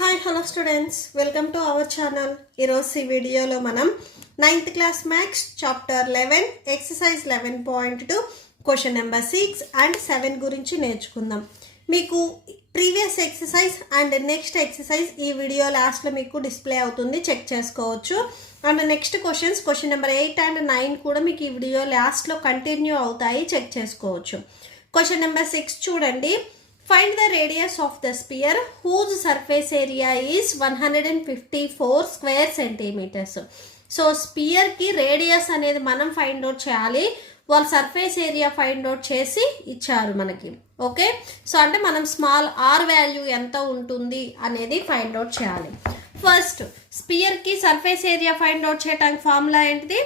Hi hello students, welcome to our channel. ఈరోజు ఈ వీడియోలో మనం 9th class maths chapter 11 exercise 11.2 question number 6 and 7 గురించి నేర్చుకుందాం. మీకు previous exercise and next exercise ఈ వీడియో లాస్ట్లో మీకు డిస్ప్లే అవుతుంది, చెక్ చేసుకోవచ్చు. And next question number 8 and 9 కూడా మీకు ఈ వీడియో లాస్ట్లో కంటిన్యూ అవుతాయి, చెక్ చేసుకోవచ్చు. క్వశ్చన్ నెంబర్ 6 చూడండి. Find the radius of the sphere whose surface area is 154 square centimeters. So స్పియర్కి రేడియస్ అనేది మనం ఫైండ్ అవుట్ చేయాలి. వాళ్ళు సర్ఫేస్ ఏరియా ఫైండ్ అవుట్ చేసి ఇచ్చారు మనకి. ఓకే, సో అంటే మనం స్మాల్ ఆర్ వాల్యూ ఎంత ఉంటుంది అనేది ఫైండ్ అవుట్ చేయాలి. ఫస్ట్ స్పియర్కి సర్ఫేస్ ఏరియా ఫైండ్ అవుట్ చేయడానికి ఫార్ములా ఏంటిది?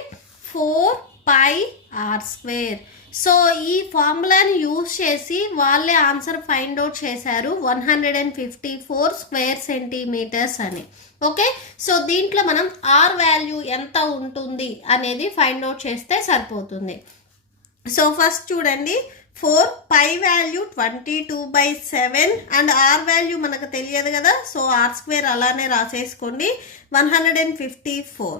4πr². సో ఈ ఫార్ములాని యూజ్ చేసి వాళ్ళే ఆన్సర్ ఫైండ్ అవుట్ చేశారు 154 స్క్వేర్ సెంటీమీటర్స్ అని. ఓకే, సో దీంట్లో మనం ఆర్ వాల్యూ ఎంత ఉంటుంది అనేది ఫైండ్ అవుట్ చేస్తే సరిపోతుంది. సో ఫస్ట్ చూడండి, 4 pi value 22/7 and r value మనకు తెలియదు కదా, సో r² అలానే రాసేసుకోండి 154.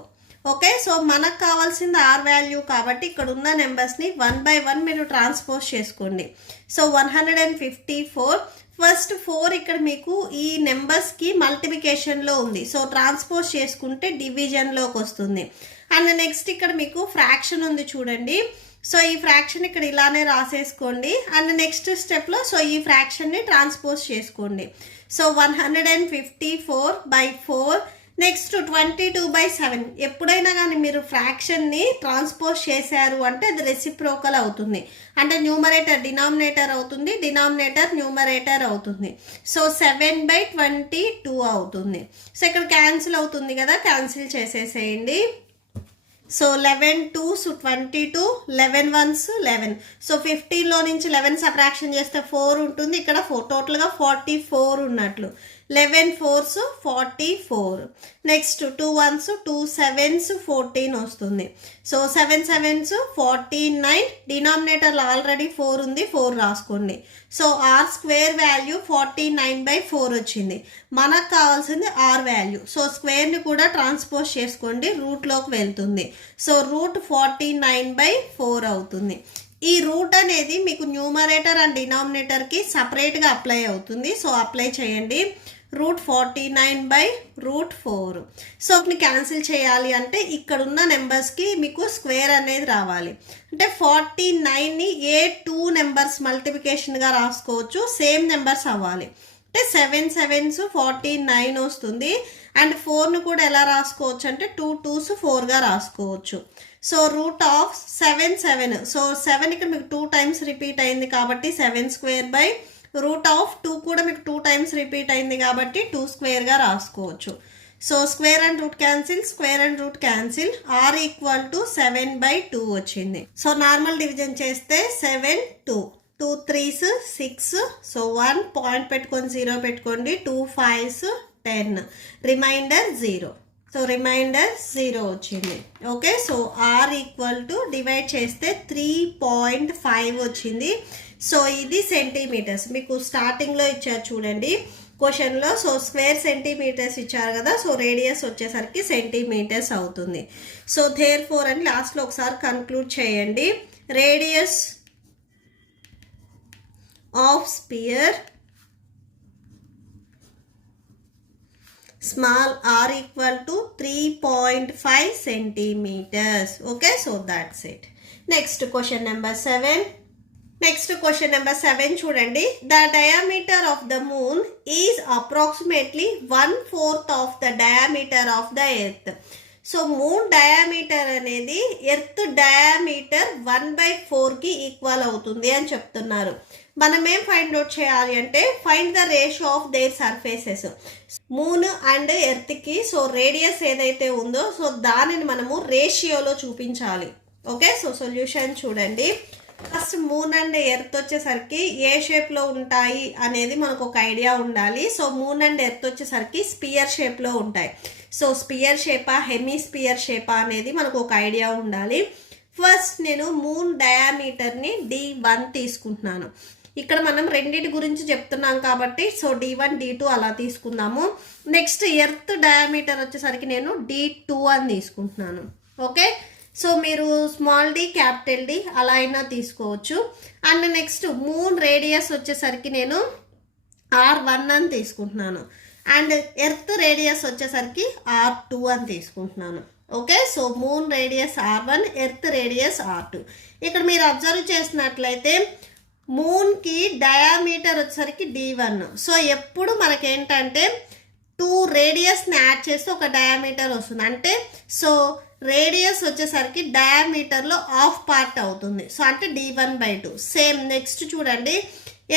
ఓకే, సో మనకు కావాల్సింది ఆర్ వాల్యూ కాబట్టి ఇక్కడ ఉన్న నెంబర్స్ని 1 by 1 మీరు ట్రాన్స్పోజ్ చేసుకోండి. సో 154 ఫస్ట్ 4 ఇక్కడ మీకు ఈ నెంబర్స్కి మల్టిప్లికేషన్లో ఉంది, సో ట్రాన్స్పోజ్ చేసుకుంటే డివిజన్లోకి వస్తుంది. అండ్ నెక్స్ట్ ఇక్కడ మీకు ఫ్రాక్షన్ ఉంది చూడండి, సో ఈ ఫ్రాక్షన్ ఇక్కడ ఇలానే రాసేసుకోండి. అండ్ నెక్స్ట్ స్టెప్లో సో ఈ ఫ్రాక్షన్ని ట్రాన్స్పోజ్ చేసుకోండి. So 154/4 next 22/7. ఎప్పుడైనా కానీ మీరు ఫ్రాక్షన్ని ట్రాన్స్పోజ్ చేశారు అంటే అది రెసిప్రోకల్ అవుతుంది, అంటే న్యూమరేటర్ డినామినేటర్ అవుతుంది, డినామినేటర్ న్యూమరేటర్ అవుతుంది. సో 7/22 అవుతుంది. సో ఇక్కడ క్యాన్సిల్ అవుతుంది కదా, క్యాన్సిల్ చేసేసేయండి. So 11 2s 22, 11 1s 11. సో 15లో నుంచి 11 సబ్ట్రాక్షన్ చేస్తే 4 ఉంటుంది, ఇక్కడ టోటల్గా 44 ఉన్నట్లు. 11 4s 44. నెక్స్ట్ 2 1s 2 7s 14 వస్తుంది. So 7 7s 49. డినామినేటర్లో ఆల్రెడీ 4 ఉంది, 4 రాసుకోండి. సో r² వాల్యూ 49/4 వచ్చింది. మనకు కావాల్సింది ఆర్ వాల్యూ. సో స్క్వేర్ని కూడా ట్రాన్స్పోజ్ చేసుకోండి, రూట్లోకి వెళ్తుంది. సో రూట్ 49/4 అవుతుంది. ఈ రూట్ అనేది మీకు న్యూమరేటర్ అండ్ డినామినేటర్కి సపరేట్గా అప్లై అవుతుంది, సో అప్లై చేయండి. రూట్ 49/4. సో ఒకటి క్యాన్సిల్ చేయాలి అంటే ఇక్కడ ఉన్న నెంబర్స్కి మీకు స్క్వేర్ అనేది రావాలి. అంటే 49ని ఏ 2 నెంబర్స్ మల్టిప్లికేషన్గా రాసుకోవచ్చు, సేమ్ నెంబర్స్ అవ్వాలి. అంటే 7 7s 49 వస్తుంది. అండ్ 4ను కూడా ఎలా రాసుకోవచ్చు అంటే 2 2s 4గా రాసుకోవచ్చు. So root of 7 7. సో 7 ఇక్కడ మీకు 2 టైమ్స్ రిపీట్ అయింది కాబట్టి 7² రూట్ ఆఫ్ 2 కూడా మీకు 2 టైమ్స్ రిపీట్ అయింది కాబట్టి 2² రాసుకోవచ్చు. So square and root cancel, square and root cancel, r = 7/2 వచ్చింది. సో నార్మల్ డివిజన్ చేస్తే 7 2 2 3s 6. సో 1 పాయింట్ పెట్టుకొని 0 పెట్టుకోండి. 2 5s 10, రిమైండర్ 0. సో రిమైండర్ 0 వచ్చింది. ఓకే, సో r డివైడ్ చేస్తే 3.5 వచ్చింది. సో ఇది సెంటీమీటర్స్ మీకు స్టార్టింగ్లో ఇచ్చారు చూడండి క్వశ్చన్లో. సో స్క్వేర్ సెంటీమీటర్స్ ఇచ్చారు కదా, సో రేడియస్ వచ్చేసరికి సెంటీమీటర్స్ అవుతుంది. సో therefore అని లాస్ట్లో ఒకసారి కన్క్లూడ్ చేయండి. Radius of sphere small r = 3.5 centimeters. Okay, so that's it. Next question number 7. Next question number 7 చూడండి. The diameter of the moon is approximately 1/4 of the diameter of the earth. So moon diameter అనేది earth diameter 1/4కి equal అవుతుంది అని చెప్తున్నారు. మనం ఏం find out చేయాలి అంటే find the ratio of their surfaces. Moon and ఎర్త్కి సో రేడియస్ ఏదైతే ఉందో సో దానిని మనము రేషియోలో చూపించాలి. ఓకే, సో సొల్యూషన్ చూడండి. ఫస్ట్ మూన్ అండ్ ఎర్త్ వచ్చేసరికి ఏ షేప్లో ఉంటాయి అనేది మనకు ఒక ఐడియా ఉండాలి. సో మూన్ అండ్ ఎర్త్ వచ్చేసరికి స్పియర్ షేప్లో ఉంటాయి. సో స్పియర్ షేపా హెమిస్పియర్ షేపా అనేది మనకు ఒక ఐడియా ఉండాలి. ఫస్ట్ నేను మూన్ డయామీటర్ని D1 తీసుకుంటున్నాను. ఇక్కడ మనం రెండింటి గురించి చెప్తున్నాం కాబట్టి సో D1 D2 అలా తీసుకుందాము. నెక్స్ట్ ఎర్త్ డయామీటర్ వచ్చేసరికి నేను D2 అని తీసుకుంటున్నాను. ఓకే, సో మీరు స్మాల్ డి క్యాపిటల్ డి అలా అయినా తీసుకోవచ్చు. అండ్ నెక్స్ట్ మూన్ రేడియస్ వచ్చేసరికి నేను R1 అని తీసుకుంటున్నాను. అండ్ ఎర్త్ రేడియస్ వచ్చేసరికి R2 అని తీసుకుంటున్నాను. Okay, so moon radius R1, earth radius R2. ఇక్కడ మీరు అబ్జర్వ్ చేసినట్లయితే మూన్కి డయామీటర్ వచ్చేసరికి D1. సో ఎప్పుడు మనకేంటంటే 2 రేడియస్ని యాడ్ చేస్తే ఒక డయామీటర్ వస్తుంది. అంటే సో రేడియస్ వచ్చేసరికి డయామీటర్లో హాఫ్ పార్ట్ అవుతుంది. సో అంటే D1/2. సేమ్ నెక్స్ట్ చూడండి,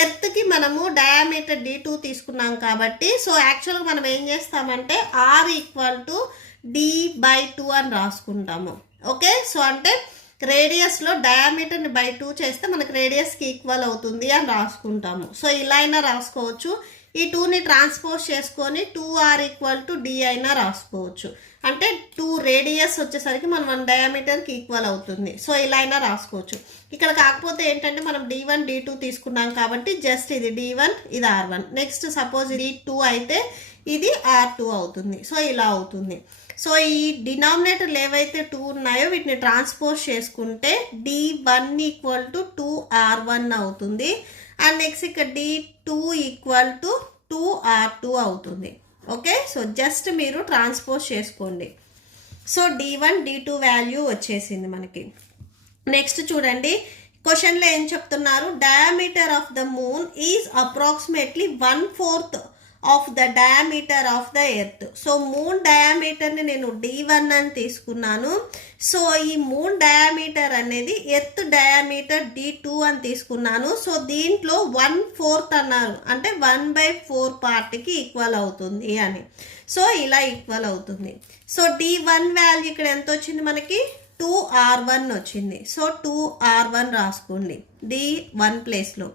ఎర్త్కి మనము డయామీటర్ D2 తీసుకున్నాం కాబట్టి సో యాక్చువల్గా మనం ఏం చేస్తామంటే R = D/2 అని రాసుకుంటాము. ఓకే, సో అంటే రేడియస్లో డయామీటర్ని బై 2 చేస్తే మనకు రేడియస్కి ఈక్వల్ అవుతుంది అని రాసుకుంటాము. సో ఇలా అయినా రాసుకోవచ్చు. ఈ 2ని ట్రాన్స్పోజ్ చేసుకొని 2R = D అయినా రాసుకోవచ్చు. అంటే 2 రేడియస్ వచ్చేసరికి మనం 1 డయామీటర్కి ఈక్వల్ అవుతుంది. సో ఇలా అయినా రాసుకోవచ్చు. ఇక్కడ కాకపోతే ఏంటంటే మనం D1 D2 తీసుకున్నాం కాబట్టి జస్ట్ ఇది D1 ఇది R1. నెక్స్ట్ సపోజ్ ఇది 2 అయితే ఇది R2 అవుతుంది. సో ఇలా అవుతుంది. సో ఈ డినామినేటర్లు ఏవైతే 2 ఉన్నాయో వీటిని ట్రాన్స్పోజ్ చేసుకుంటే D1 = 2R1 అవుతుంది. అండ్ నెక్స్ట్ ఇక్కడ D2 = 2R2 అవుతుంది. ఓకే, సో జస్ట్ మీరు ట్రాన్స్పోజ్ చేసుకోండి. సో D1 D2 వాల్యూ వచ్చేసింది మనకి. నెక్స్ట్ చూడండి, క్వశ్చన్లో ఏం చెప్తున్నారు, diameter of the moon is approximately 1/4 of the diameter of the earth. So moon డయామీటర్ని నేను D1 అని తీసుకున్నాను. సో ఈ మూన్ డయామీటర్ అనేది ఎర్త్ డయామీటర్ D2 అని తీసుకున్నాను. సో దీంట్లో 1/4 అన్నారు, అంటే 1/4 పార్ట్కి ఈక్వల్ అవుతుంది అని. సో ఇలా ఈక్వల్ అవుతుంది. సో D1 వాల్యూ ఇక్కడ ఎంత వచ్చింది మనకి 2R1 వచ్చింది. సో 2R1 రాసుకోండి D1 ప్లేస్లో.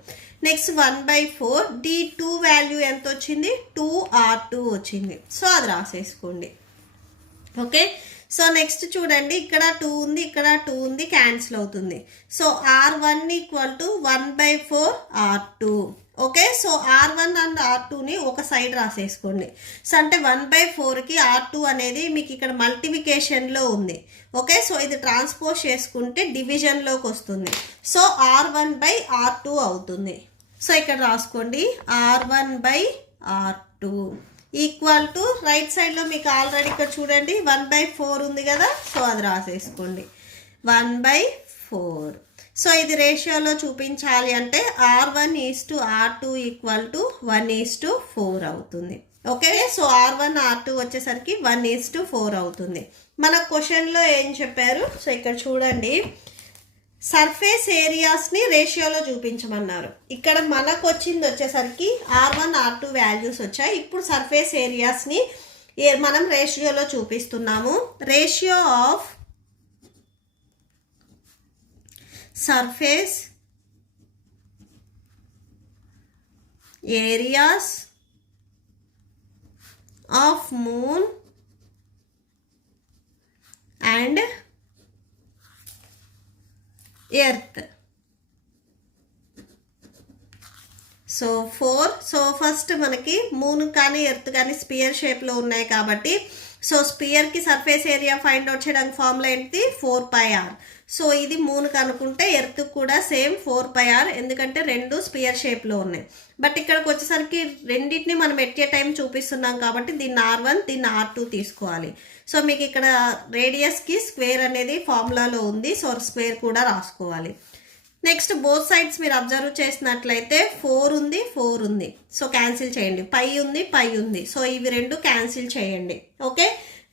నెక్స్ట్ 1/4 D2 వాల్యూ ఎంత వచ్చింది 2R2 వచ్చింది. సో అది రాసేసుకోండి. ఓకే, సో నెక్స్ట్ చూడండి, ఇక్కడ 2 ఉంది, ఇక్కడ 2 ఉంది, క్యాన్సిల్ అవుతుంది. So R1 = 1/4 R2. Okay, so R1 and R2ని ఒక సైడ్ రాసేసుకోండి. సో అంటే 1/4కి R2 అనేది మీకు ఇక్కడ మల్టిప్లికేషన్లో ఉంది. ఓకే, సో ఇది ట్రాన్స్పోజ్ చేసుకుంటే డివిజన్లోకి వస్తుంది. సో R1/R2 అవుతుంది. సో ఇక్కడ రాసుకోండి R1/R2 = రైట్ సైడ్లో మీకు ఆల్రెడీ ఇక్కడ చూడండి 1/4 ఉంది కదా, సో అది రాసేసుకోండి 1/4. సో ఇది రేషియోలో చూపించాలి అంటే R1 = R2 = 1:4 అవుతుంది. ఓకే, సో R1 R2 వచ్చేసరికి 1:4 అవుతుంది. మన క్వశ్చన్లో ఏం చెప్పారు, సో ఇక్కడ చూడండి, సర్ఫేస్ ఏరియాస్ని రేషియోలో చూపించమన్నారు. ఇక్కడ మనకు వచ్చింది వచ్చేసరికి R1 R2 వాల్యూస్ వచ్చాయి. ఇప్పుడు సర్ఫేస్ ఏరియాస్ని మనం రేషియోలో చూపిస్తున్నాము. Ratio of surface areas of moon and earth. So 4. So first మనకి మూన్ కానీ ఎర్త్ కానీ స్పియర్ షేప్లో ఉన్నాయి కాబట్టి సో స్పియర్కి సర్ఫేస్ ఏరియా ఫైండ్ అవుట్ చేయడానికి ఫార్ములా ఏంటి 4πr. సో ఇది మూన్ కనుక్కుంటే ఎర్త్ కూడా సేమ్ 4πr, ఎందుకంటే రెండు స్పియర్ షేప్లో ఉన్నాయి. బట్ ఇక్కడికి వచ్చేసరికి రెండింటిని మనం ఎట్టే టైం చూపిస్తున్నాం కాబట్టి దీన్ని R1 దీన్ని R2 తీసుకోవాలి. సో మీకు ఇక్కడ రేడియస్కి స్క్వేర్ అనేది ఫార్ములాలో ఉంది. సో స్క్వేర్ కూడా రాసుకోవాలి. నెక్స్ట్ బోత్ సైడ్స్ మీరు అబ్జర్వ్ చేసినట్లయితే 4 ఉంది 4 ఉంది. సో క్యాన్సిల్ చేయండి. పై ఉంది పై ఉంది. సో ఇవి రెండు క్యాన్సిల్ చేయండి. ఓకే,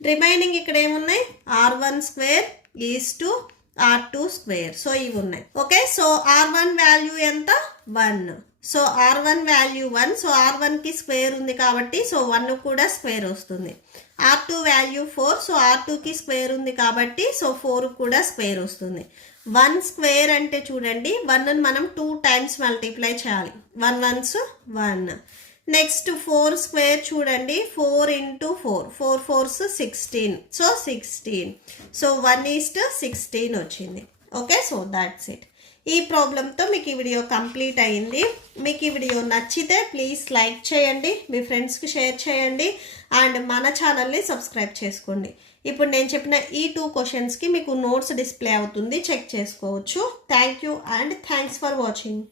రిమైనింగ్ ఇక్కడ ఏమున్నాయి R1² R2². సో ఇవి ఉన్నాయి. ఓకే, సో R1 వాల్యూ ఎంత 1. So R1 value 1. సో R1కి స్క్వేర్ ఉంది కాబట్టి సో 1 కూడా స్క్వేర్ వస్తుంది. R2 value 4. సో R2కి స్క్వేర్ ఉంది కాబట్టి సో 4 కూడా స్క్వేర్ వస్తుంది. 1 స్క్వేర్ అంటే చూడండి 1ని మనం 2 టైమ్స్ మల్టిప్లై చేయాలి. 1 1s 1. నెక్స్ట్ 4 స్క్వేర్ చూడండి 4 × 4. 4 4s 16. సో 16. సో 1:16 వచ్చింది. Okay, so that's it. ఈ ప్రాబ్లంతో మీకు ఈ వీడియో కంప్లీట్ అయింది. మీకు ఈ వీడియో నచ్చితే ప్లీజ్ లైక్ చేయండి, మీ ఫ్రెండ్స్కి షేర్ చేయండి అండ్ మన ఛానల్ని సబ్స్క్రైబ్ చేసుకోండి. ఇప్పుడు నేను చెప్పిన ఈ 2 క్వశ్చన్స్కి మీకు నోట్స్ డిస్ప్లే అవుతుంది, చెక్ చేసుకోవచ్చు. Thank you and thanks for watching.